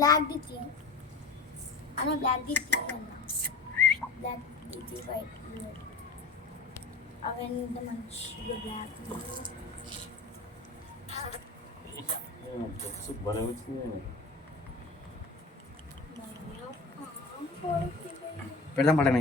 black the three అన్న black the three అన్న black the three white అవన్నీ మంచిగా బ్లాక్ భలే వచ్చింది పెడదాం పడమే